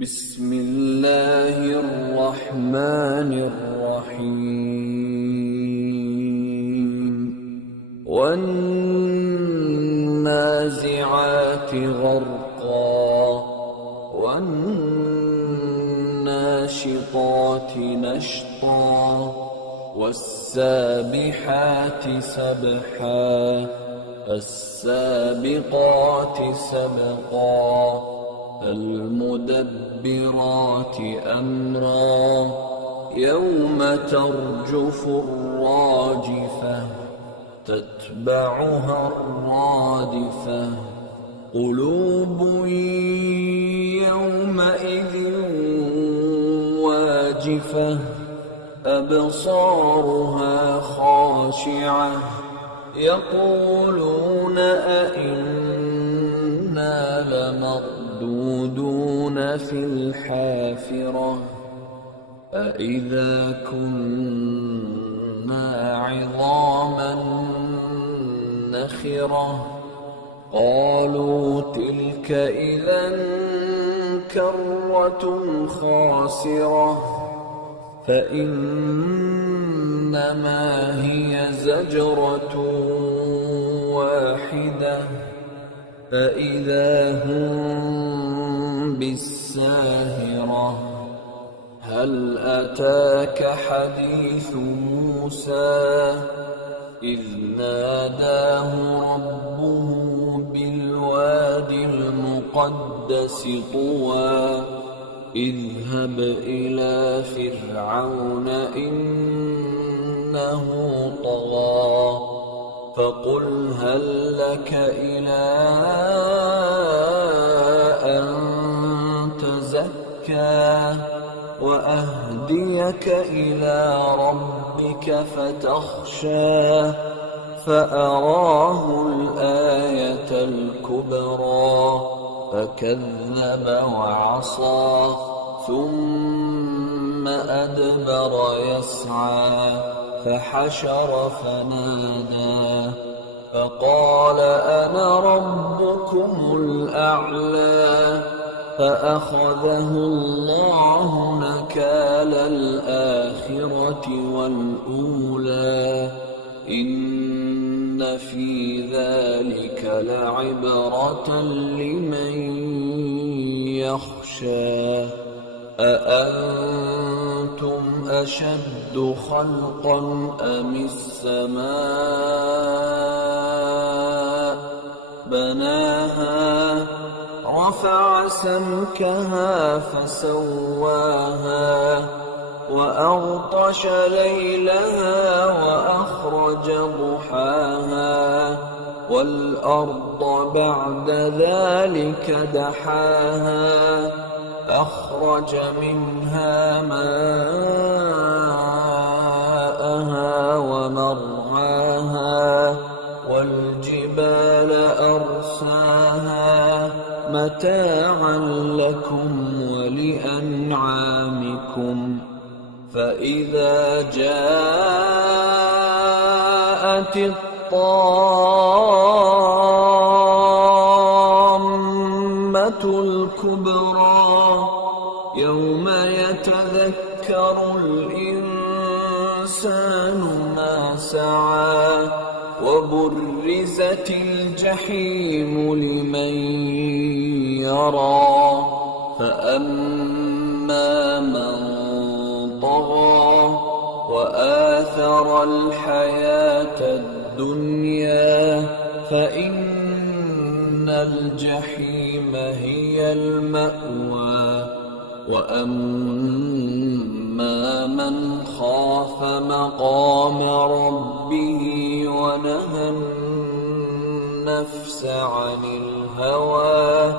بسم الله الرحمن الرحيم والنازعات غرقا والناشطات نشطا والسابحات سبحا فالسابقات سبقا فالمدبرات أمرا يوم ترجف الراجفة تتبعها الرادفة قلوب يومئذ واجفة أبصارها خاشعة يقولون أئنا لمردودون في الحافرة أئذا كنا عظاما نخرة قالوا تلك إذا كرة خاسرة فإنما هي زجرة واحدة فإذا هم بالساهرة هل أتاك حديث موسى إذ ناداه ربه بالواد المقدس طوى اذهب إلى فرعون إنه طغى فقل هل لك إلى أن تزكى وأهديك إلى ربك فتخشى فأراه الآية الكبرى فكذب وعصى ثم أدبر يسعى فحشر فنادى فقال أنا ربكم الأعلى فأخذه الله نكال الآخرة والأولى إن في ذلك لعبرة لمن يخشى أأنتم أشد خلقا أم السماء بناها رفع سمكها فسواها وأغطش ليلها وأخرج ضحاها والأرض بعد ذلك دحاها أخرج منها ماءها ومرعاها والجبال أرساها متاعا لكم ولأنعامكم فإذا جاءت الطامة الكبرى يوم يتذكر الإنسان ما سعى وبرزت الجحيم لمن يرى فأما من طغى وآثر الحياة الدنيا فإن الجحيم هي المأوى وأما من خاف مقام ربه ونهى النفس عن الهوى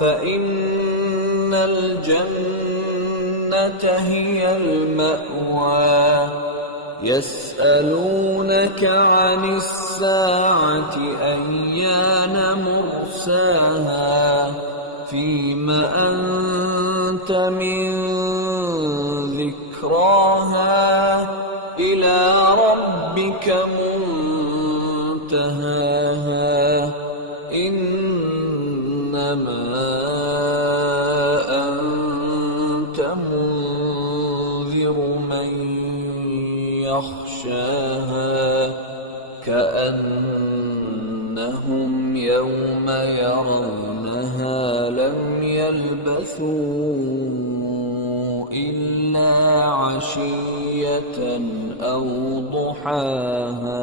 فإن الجنة هي المأوى يسألونك عن الساعة أيان مرساها فيم أنت من ذكراها إلى ربك منتهاها إنما أنت يغشاها كأنهم يوم يرونها لم يلبثوا إلا عشية أو ضحاها.